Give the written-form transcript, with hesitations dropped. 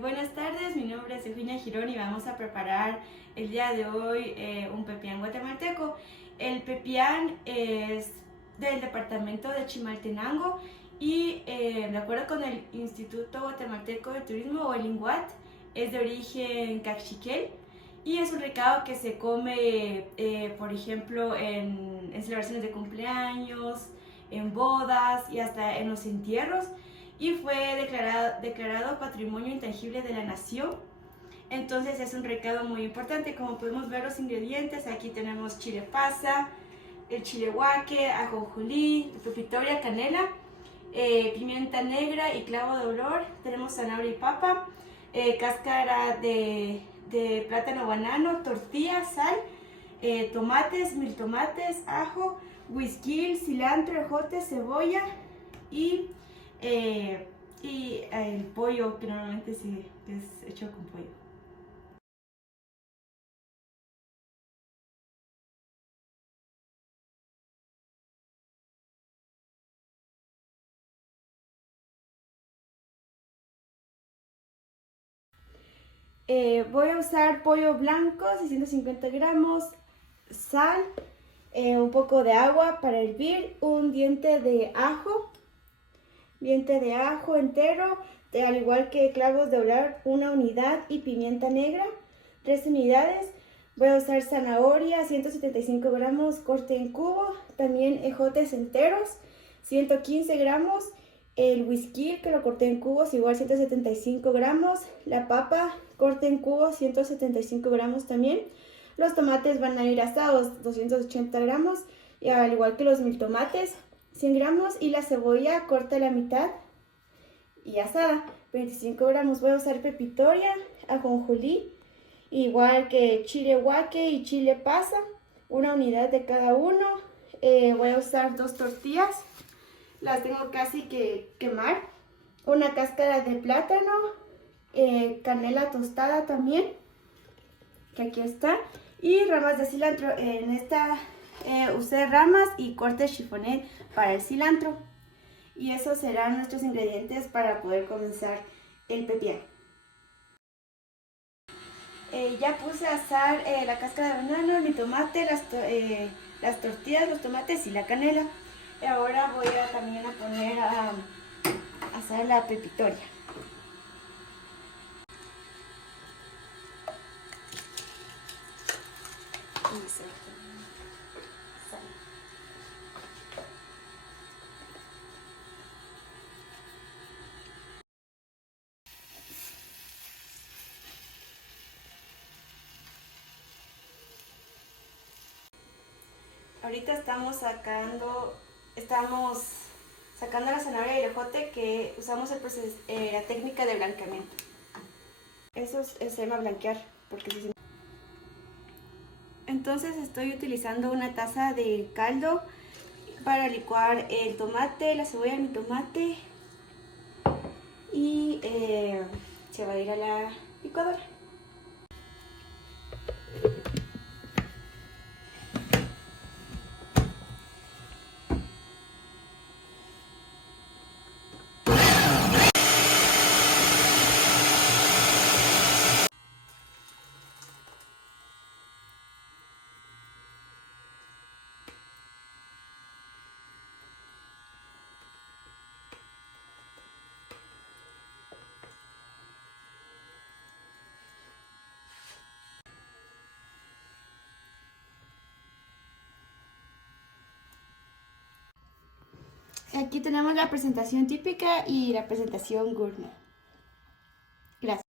Buenas tardes, mi nombre es Eugenia Girón y vamos a preparar el día de hoy un pepián guatemalteco. El pepián es del departamento de Chimaltenango y de acuerdo con el Instituto Guatemalteco de Turismo o el INGUAT es de origen caxiquel y es un recado que se come por ejemplo en celebraciones de cumpleaños, en bodas y hasta en los entierros, y fue declarado Patrimonio Intangible de la Nación. Entonces es un recado muy importante. Como podemos ver los ingredientes, aquí tenemos chile pasa, el chile guaque, ajonjolí, pepitoria, canela, pimienta negra y clavo de olor. Tenemos zanahoria y papa, cáscara de plátano banano, tortilla, sal, tomates, mil tomates, ajo, whisky, cilantro, ejote, cebolla y el pollo, que normalmente sí es hecho con pollo. Voy a usar pollo blanco, 650 gramos, sal, un poco de agua para hervir, un diente de ajo entero, al igual que clavos de olor, una unidad, y pimienta negra, 3 unidades. Voy a usar zanahoria, 175 gramos, corte en cubo, también ejotes enteros, 115 gramos, el whisky que lo corté en cubos, igual 175 gramos, la papa, corte en cubos, 175 gramos también. Los tomates van a ir asados, 280 gramos, y al igual que los mil tomates, 100 gramos, y la cebolla corta a la mitad y asada, 25 gramos. Voy a usar pepitoria, ajonjolí, igual que chile guaque y chile pasa, una unidad de cada uno. Voy a usar 2 tortillas, las tengo casi que quemar, una cáscara de plátano, canela tostada también, que aquí está, y ramas de cilantro. En esta usé ramas y corte chiffoné para el cilantro. Y esos serán nuestros ingredientes para poder comenzar el pepián. Ya puse a asar la cáscara de banano, mi tomate, las tortillas, los tomates y la canela. Y ahora voy a también a poner a asar la pepitoria. Y sal. Ahorita estamos sacando la zanahoria y el ejote, que usamos la técnica de blanqueamiento. Eso se llama blanquear, porque si... Entonces estoy utilizando una taza de caldo para licuar el tomate, la cebolla, mi tomate, y se va a ir a la licuadora. Aquí tenemos la presentación típica y la presentación gourmet. Gracias.